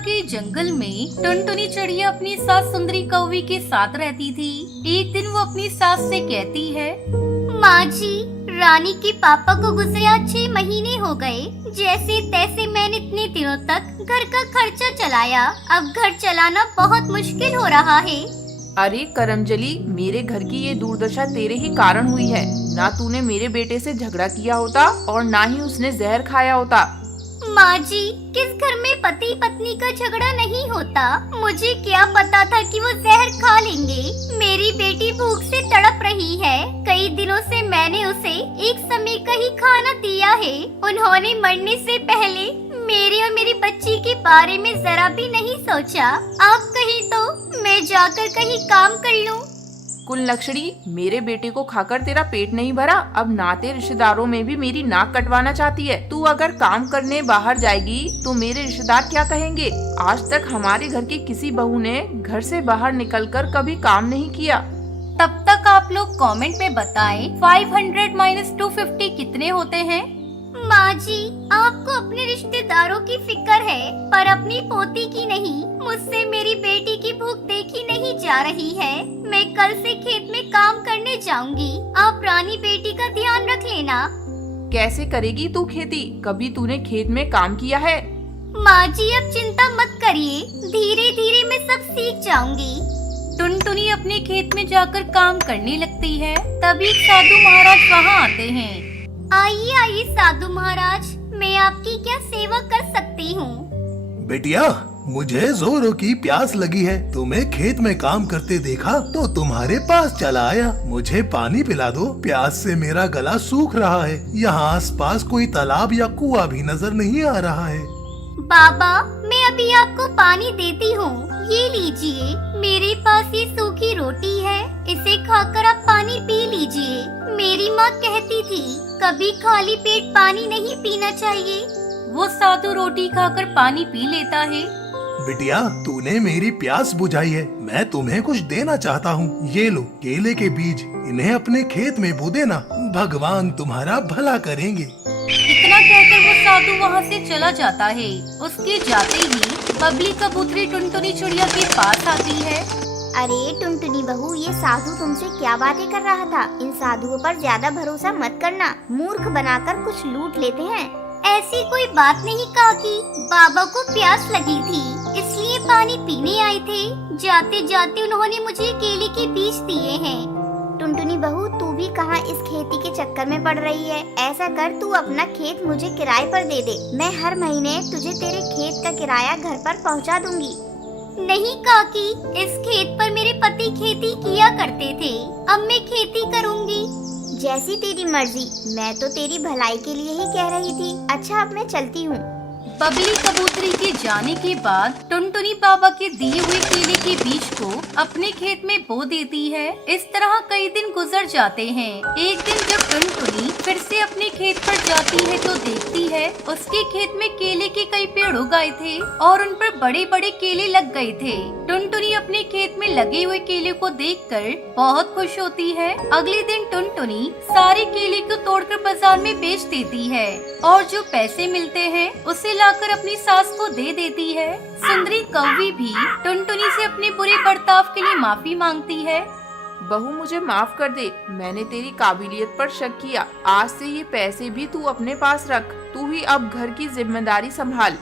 के जंगल में टुनटुनी चिड़िया अपनी सास सुंदरी कौवी के साथ रहती थी। एक दिन वो अपनी सास से कहती है, माँ जी, रानी के पापा को गुजरे आज 6 महीने हो गए। जैसे तैसे मैंने इतने दिनों तक घर का खर्चा चलाया, अब घर चलाना बहुत मुश्किल हो रहा है। अरे करमजली, मेरे घर की ये दुर्दशा तेरे ही कारण हुई है। ना तूने मेरे बेटे से झगड़ा किया होता और ना ही उसने जहर खाया होता। माँ जी, किस घर में पति पत्नी का झगड़ा नहीं होता? मुझे क्या पता था कि वो जहर खा लेंगे। मेरी बेटी भूख से तड़प रही है। कई दिनों से मैंने उसे एक समय का ही खाना दिया है। उन्होंने मरने से पहले मेरे और मेरी बच्ची के बारे में जरा भी नहीं सोचा। आप कहीं तो मैं जाकर कहीं काम कर लूं। कुलक्षणी, मेरे बेटे को खाकर तेरा पेट नहीं भरा, अब नाते रिश्तेदारों में भी मेरी नाक कटवाना चाहती है। तू अगर काम करने बाहर जाएगी तो मेरे रिश्तेदार क्या कहेंगे? आज तक हमारे घर की किसी बहू ने घर से बाहर निकलकर कभी काम नहीं किया। तब तक आप लोग कमेंट में बताएं 500 - 250 कितने होते हैं? माँ जी, आपको अपने रिश्तेदारों की फिक्र है, पर अपनी पोती की नहीं। मुझसे मेरी बेटी की भूख देखी नहीं जा रही है। मैं कल से खेत में काम करने जाऊंगी। आप रानी बेटी का ध्यान रख लेना। कैसे करेगी तू खेती? कभी तूने खेत में काम किया है? माँ जी, अब चिंता मत करिए, धीरे धीरे मैं सब सीख जाऊंगी। टुनटुनी अपने खेत में जाकर काम करने लगती है। तभी साधु महाराज वहाँ आते हैं। आइए आइए साधु महाराज, मैं आपकी क्या सेवा कर सकती हूँ? बेटिया, मुझे जोरों की प्यास लगी है। तुम्हें खेत में काम करते देखा तो तुम्हारे पास चला आया। मुझे पानी पिला दो, प्यास से मेरा गला सूख रहा है। यहाँ आसपास कोई तालाब या कुआं भी नजर नहीं आ रहा है। बाबा, मैं अभी आपको पानी देती हूँ। ये लीजिए, मेरे पास ये सूखी रोटी है, इसे खाकर आप पानी पी लीजिए। मेरी माँ कहती थी कभी खाली पेट पानी नहीं पीना चाहिए। वो साधु रोटी खाकर पानी पी लेता है। बिटिया, तूने मेरी प्यास बुझाई है। मैं तुम्हें कुछ देना चाहता हूँ। ये लो केले के बीज, इन्हें अपने खेत में बो देना। भगवान तुम्हारा भला करेंगे। इतना कहकर वो साधु वहाँ से चला जाता है। उसके जाते ही बबली कबूतरी टुनटुनी चिड़िया के पास आती है। अरे टुनटुनी बहू, ये साधु तुमसे क्या बातें कर रहा था? इन साधुओं पर ज्यादा भरोसा मत करना, मूर्ख बनाकर कुछ लूट लेते हैं। ऐसी कोई बात नहीं काकी, बाबा को प्यास लगी थी इसलिए पानी पीने आए थे। जाते जाते उन्होंने मुझे केले के बीज दिए हैं। टुनटुनी बहू, तू भी कहाँ इस खेती के चक्कर में पड़ रही है? ऐसा कर, तू अपना खेत मुझे किराए पर दे दे। मैं हर महीने तुझे तेरे खेत का किराया घर पर पहुँचा दूंगी। नहीं काकी, इस खेत पर मेरे पति खेती किया करते थे, अब मैं खेती करूंगी। जैसी तेरी मर्जी, मैं तो तेरी भलाई के लिए ही कह रही थी। अच्छा, अब मैं चलती हूँ। बबली कबूतरी के जाने के बाद टुनटुनी बाबा के दिए हुए केले के बीज को अपने खेत में बो देती है। इस तरह कई दिन गुजर जाते हैं। एक दिन जब टुनटुनी फिर से अपने खेत पर जाती है तो देखती है उसके खेत में केले के कई पेड़ उगाए थे और उन पर बड़े बड़े केले लग गए थे। टुनटुनी अपने खेत में लगे हुए केले को देखकर बहुत खुश होती है। अगले दिन टुनटुनी सारे केले को तोड़कर बाजार में बेच देती है और जो पैसे मिलते हैं उसे लाकर अपनी सास को दे देती है। सुंदरी कौवी भी टुनटुनी से अपने बुरे बर्ताव के लिए माफी मांगती है। बहू, मुझे माफ कर दे, मैंने तेरी काबिलियत पर शक किया। आज से ये पैसे भी तू अपने पास रख। तू ही अब घर की जिम्मेदारी संभाल।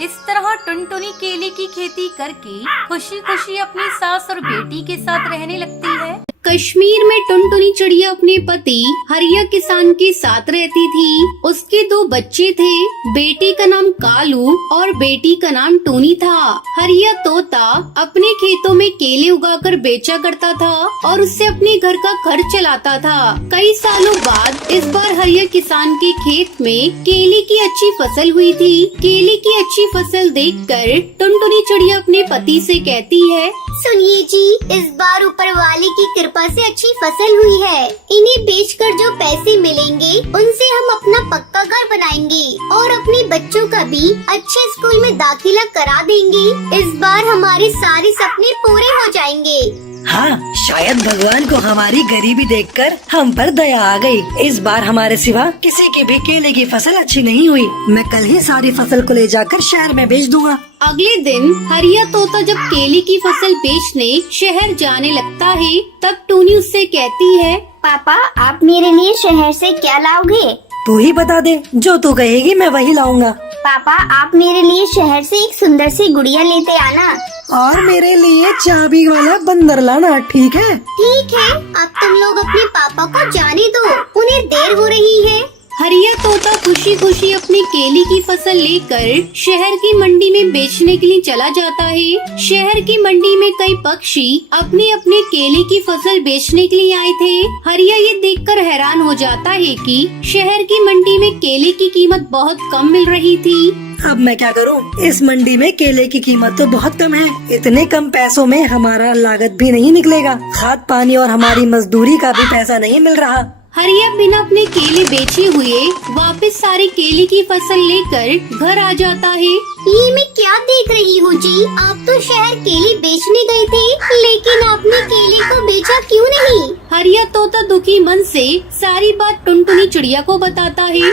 इस तरह टुनटुनी केले की खेती करके खुशी खुशी अपनी सास और बेटी के साथ रहने लगती है। कश्मीर में टुनटुनी चिड़िया अपने पति हरिया किसान के साथ रहती थी। उसके 2 बच्चे थे, बेटे का नाम कालू और बेटी का नाम टूनी था। हरिया तोता अपने खेतों में केले उगाकर बेचा करता था और उससे अपने घर का खर्च चलाता था। कई सालों बाद इस बार हरिया किसान के खेत में केले की अच्छी फसल हुई थी। केले की अच्छी फसल देखकर टुनटुनी चिड़िया अपने पति से कहती है, सुनिए जी, इस बार ऊपर वाले की कृपा से अच्छी फसल हुई है। इन्हें बेचकर जो पैसे मिलेंगे उनसे हम अपना पक्का घर बनाएंगे और अपने बच्चों का भी अच्छे स्कूल में दाखिला करा देंगे। इस बार हमारे सारे सपने पूरे हो जाएंगे। हाँ, शायद भगवान को हमारी गरीबी देखकर हम पर दया आ गई। इस बार हमारे सिवा किसी की भी केले की फसल अच्छी नहीं हुई। मैं कल ही सारी फसल को ले जाकर शहर में बेच दूंगा। अगले दिन हरिया तोता जब केले की फसल बेचने शहर जाने लगता है, तब टूनी उससे कहती है, पापा आप मेरे लिए शहर से क्या लाओगे? तू ही बता दे, जो तू कहेगी मैं वही लाऊंगा। पापा आप मेरे लिए शहर से एक सुंदर सी गुड़िया लेते आना। और मेरे लिए चाबी वाला बंदर लाना, ठीक है? ठीक है, अब तुम लोग अपने पापा को जाने दो, उन्हें देर हो रही है। हरिया तोता खुशी खुशी अपनी केले की फसल लेकर शहर की मंडी में बेचने के लिए चला जाता है। शहर की मंडी में कई पक्षी अपने अपने केले की फसल बेचने के लिए आए थे। हरिया ये देखकर हैरान हो जाता है कि शहर की मंडी में केले की कीमत बहुत कम मिल रही थी। अब मैं क्या करूं? इस मंडी में केले की कीमत तो बहुत कम है। इतने कम पैसों में हमारा लागत भी नहीं निकलेगा। खाद पानी और हमारी मजदूरी का भी पैसा नहीं मिल रहा। हरिया बिना अपने केले बेचे हुए वापस सारी केले की फसल लेकर घर आ जाता है। ये मैं क्या देख रही हूँ जी? आप तो शहर केले बेचने गए थे, लेकिन आपने केले को बेचा क्यों नहीं? हरिया तोता दुखी मन से सारी बात टुनटुनी चिड़िया को बताता है।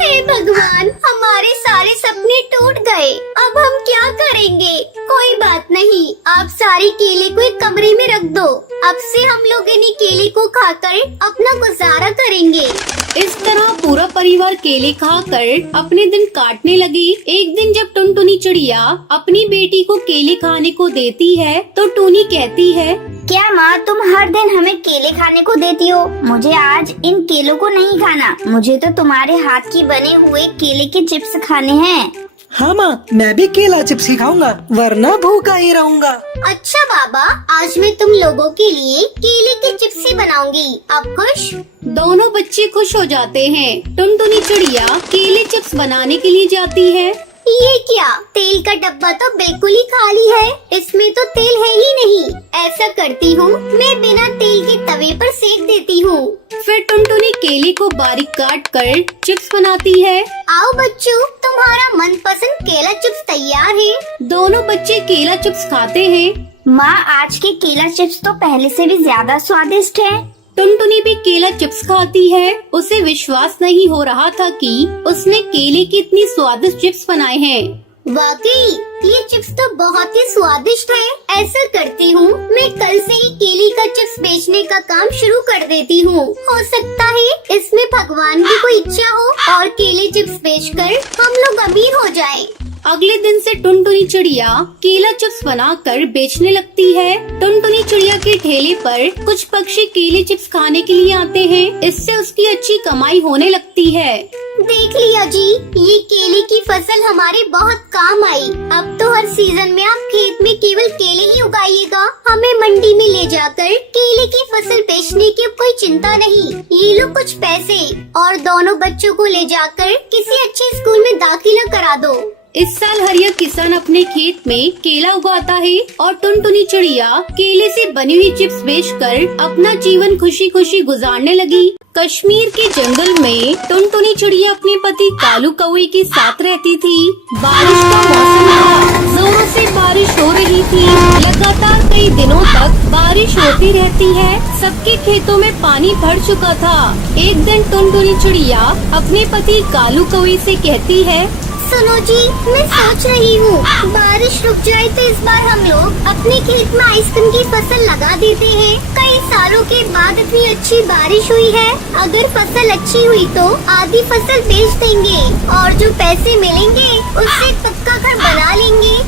हे भगवान, हमारे सारे सपने टूट गए। अब हम क्या करेंगे? कोई बात नहीं, आप सारे केले को एक कमरे में रख दो। अब से हम लोग इन्हीं केले को खाकर अपना गुजारा करेंगे। इस तरह पूरा परिवार केले खाकर अपने दिन काटने लगी। एक दिन जब टुनटुनी चिड़िया अपनी बेटी को केले खाने को देती है, तो टूनी कहती है, क्या माँ तुम हर दिन हमें केले खाने को देती हो? मुझे आज इन केलों को नहीं खाना। मुझे तो तुम्हारे हाथ की बने हुए केले के चिप्स खाने हैं। हाँ माँ, मैं भी केला चिप्स ही खाऊंगा, वरना भूखा ही रहूंगा। अच्छा बाबा, आज मैं तुम लोगों के लिए केले के चिप्स ही बनाऊंगी। आप खुश? दोनों बच्चे खुश हो जाते हैं। टुनटुनी चिड़िया केले चिप्स बनाने के लिए जाती है। ये क्या? तेल का डब्बा तो बिल्कुल ही खाली है, इसमें तो तेल है ही नहीं। ऐसा करती हूँ, मैं बिना तेल के तवे पर सेक देती हूँ। फिर टुनटुनी केले को बारीक काट कर चिप्स बनाती है। आओ बच्चों, तुम्हारा मनपसंद केला चिप्स तैयार है। दोनों बच्चे केला चिप्स खाते हैं। माँ आज के केला चिप्स तो पहले से भी ज्यादा स्वादिष्ट है। टुनटुनी भी केला चिप्स खाती है। उसे विश्वास नहीं हो रहा था कि उसने केले की इतनी स्वादिष्ट चिप्स बनाए हैं। वाकई ये चिप्स तो बहुत ही स्वादिष्ट है। ऐसा करती हूँ, मैं कल से ही केले का चिप्स बेचने का काम शुरू कर देती हूँ। हो सकता है इसमें भगवान की कोई इच्छा हो और केले चिप्स बेचकर हम लोग अमीर हो जाएं। अगले दिन से टुनटुनी चिड़िया केला चिप्स बनाकर बेचने लगती है। टुनटुनी चिड़िया के ठेले पर कुछ पक्षी केले चिप्स खाने के लिए आते हैं। इससे उसकी अच्छी कमाई होने लगती है। देख लिया जी, ये केले की फसल हमारे बहुत काम आई। अब तो हर सीजन में आप खेत में केवल केले ही उगाइएगा। हमें मंडी में ले जाकर केले की फसल बेचने की अब कोई चिंता नहीं। ये लो कुछ पैसे और दोनों बच्चों को ले जाकर किसी अच्छे स्कूल में दाखिला करा दो। इस साल हरिया किसान अपने खेत में केला उगाता है और टुनटुनी चिड़िया केले से बनी हुई चिप्स बेचकर अपना जीवन खुशी खुशी गुजारने लगी। कश्मीर के जंगल में टुनटुनी चिड़िया अपने पति कालू कौवे के साथ रहती थी। बारिश का मौसम था, जोरों से बारिश हो रही थी। लगातार कई दिनों तक बारिश होती रहती है। सबके खेतों में पानी भर चुका था। एक दिन टुनटुनी चिड़िया अपने पति कालू कौवे से कहती है, सुनो जी, मैं सोच रही हूँ बारिश रुक जाए तो इस बार हम लोग अपने खेत में आइसक्रीम की फसल लगा देते हैं। कई सालों के बाद इतनी अच्छी बारिश हुई है। अगर फसल अच्छी हुई तो आधी फसल बेच देंगे और जो पैसे मिलेंगे उससे पक्का घर बना लेंगे।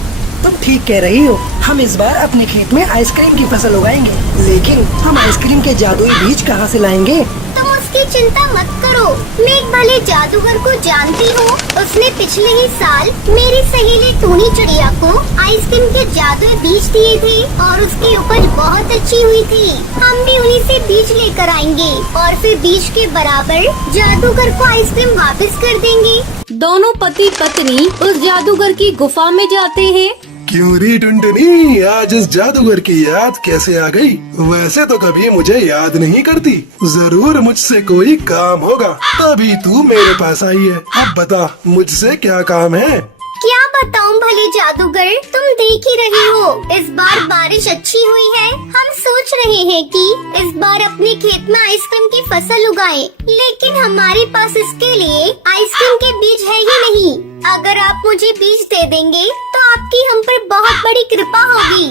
तुम ठीक कह रही हो। हम इस बार अपने खेत में आइसक्रीम की फसल उगाएंगे, लेकिन हम आइसक्रीम के जादुई बीज कहाँ से लाएंगे? तुम उसकी चिंता मत करो, मैं एक भले जादूगर को जानती हूँ। उसने पिछले ही साल मेरी सहेली टूनी चिड़िया को आइसक्रीम के जादुई बीज दिए थे और उसकी उपज बहुत अच्छी हुई थी। हम भी उन्हीं से बीज लेकर आएंगे और फिर बीज के बराबर जादूगर को आइसक्रीम वापस कर देंगे। दोनों पति पत्नी उस जादूगर की गुफा में जाते हैं। क्यों री टुनटुनी, आज इस जादूगर की याद कैसे आ गई? वैसे तो कभी मुझे याद नहीं करती। जरूर मुझसे कोई काम होगा, तभी तू मेरे पास आई है। अब बता, मुझसे क्या काम है? क्या बताऊं भले जादूगर, तुम देख ही रही हो इस बार बारिश अच्छी हुई है। हम सोच रहे हैं कि इस बार अपने खेत में आइसक्रीम की फसल उगाएं, लेकिन हमारे पास इसके लिए आइसक्रीम के बीज है ही नहीं। अगर आप मुझे बीज दे देंगे तो आपकी हम पर बहुत बड़ी कृपा होगी।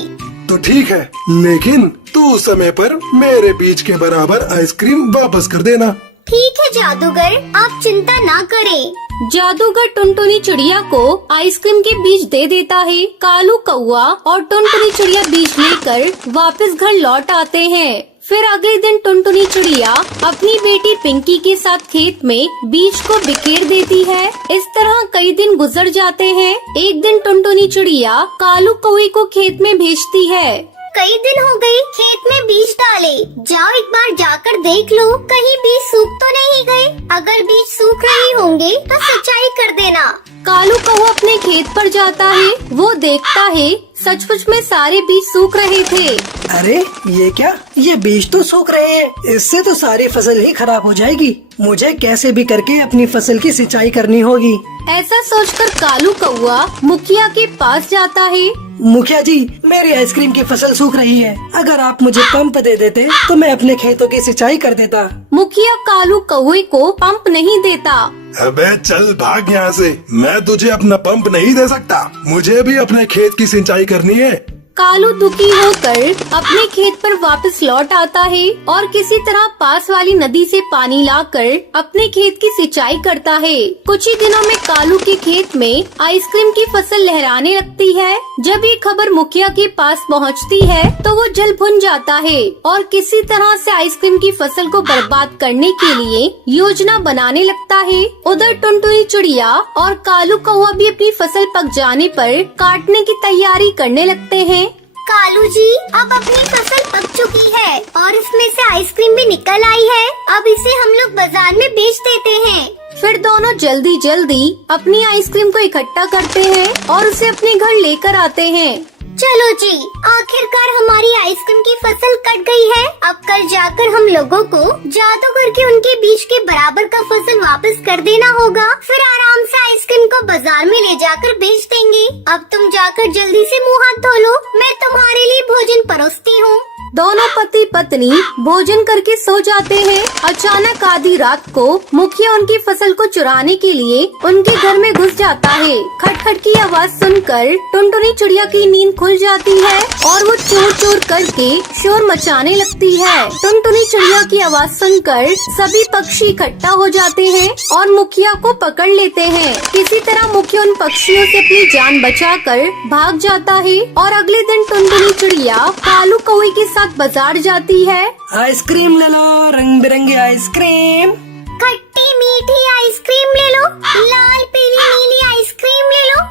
तो ठीक है, लेकिन तू समय पर मेरे बीज के बराबर आइसक्रीम वापस कर देना। ठीक है जादूगर, आप चिंता ना करें। जादूगर टुनटुनी चिड़िया को आइसक्रीम के बीज दे देता है। कालू कौआ और टुनटुनी चिड़िया बीज लेकर वापस घर लौट आते हैं। फिर अगले दिन टुनटुनी चिड़िया अपनी बेटी पिंकी के साथ खेत में बीज को बिखेर देती है। इस तरह कई दिन गुजर जाते हैं। एक दिन टुनटुनी चिड़िया कालू कौए को खेत में भेजती है। कई दिन हो गए खेत में बीज डाले, जाओ एक बार जाकर देख लो कहीं बीज सूख तो नहीं गए। अगर बीज सूख रहे होंगे तो सिंचाई कर देना। कालू कौआ अपने खेत पर जाता है। वो देखता है सचमुच में सारे बीज सूख रहे थे। अरे ये क्या, ये बीज तो सूख रहे हैं। इससे तो सारी फसल ही खराब हो जाएगी। मुझे कैसे भी करके अपनी फसल की सिंचाई करनी होगी। ऐसा सोचकर कालू कौआ मुखिया के पास जाता है। मुखिया जी, मेरी आइसक्रीम की फसल सूख रही है। अगर आप मुझे पंप दे देते तो मैं अपने खेतों की सिंचाई कर देता। मुखिया कालू कौए को पंप नहीं देता। अबे चल भाग यहाँ से, मैं तुझे अपना पंप नहीं दे सकता। मुझे भी अपने खेत की सिंचाई करनी है। कालू दुखी होकर अपने खेत पर वापस लौट आता है और किसी तरह पास वाली नदी से पानी लाकर अपने खेत की सिंचाई करता है। कुछ ही दिनों में कालू के खेत में आइसक्रीम की फसल लहराने लगती है। जब ये खबर मुखिया के पास पहुंचती है तो वो जल भुन जाता है और किसी तरह से आइसक्रीम की फसल को बर्बाद करने के लिए योजना बनाने लगता है। उधर टुनटुनी चिड़िया और कालू कौआ भी अपनी फसल पक जाने पर काटने की तैयारी करने लगते हैं। कालू जी, अब अपनी फसल पक चुकी है और इसमें से आइसक्रीम भी निकल आई है। अब इसे हम लोग बाजार में बेच देते हैं। फिर दोनों जल्दी जल्दी अपनी आइसक्रीम को इकट्ठा करते हैं और उसे अपने घर लेकर आते हैं। चलो जी, आखिरकार हमारी आइसक्रीम की फसल कट गई है। अब कल जाकर हम लोगों को जादू करके उनके बीज के बराबर का फसल वापस कर देना होगा। फिर आराम से आइसक्रीम को बाजार में ले जाकर बेच देंगे। अब तुम जाकर जल्दी से मुंह हाथ धो लो, मैं तुम्हारे लिए भोजन परोसती हूँ। दोनों पति पत्नी भोजन करके सो जाते हैं। अचानक आधी रात को मुखिया उनकी फसल को चुराने के लिए उनके घर में घुस जाता है। खटखट की आवाज सुनकर टुनटुनी चिड़िया की नींद खुल जाती है और वो चोर चोर करके शोर मचाने लगती है। टुनटुनी चिड़िया की आवाज सुनकर सभी पक्षी इकट्ठा हो जाते हैं और मुखिया को पकड़ लेते हैं। किसी तरह मुखिया उन पक्षियों से अपनी जान बचाकर भाग जाता है और अगले दिन टुनटुनी चिड़िया कालू कौए के साथ बाजार जाती है। आइसक्रीम ले लो, रंग बिरंगी आइसक्रीम। खट्टी मीठी आइसक्रीम ले लो, लाल पीली नीली आइसक्रीम ले लो।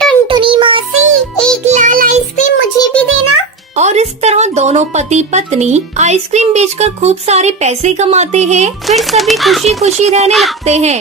टुनटुनी मासी, एक लाल आइसक्रीम मुझे भी देना। और इस तरह दोनों पति पत्नी आइसक्रीम बेचकर खूब सारे पैसे कमाते हैं। फिर सभी खुशी खुशी रहने लगते हैं।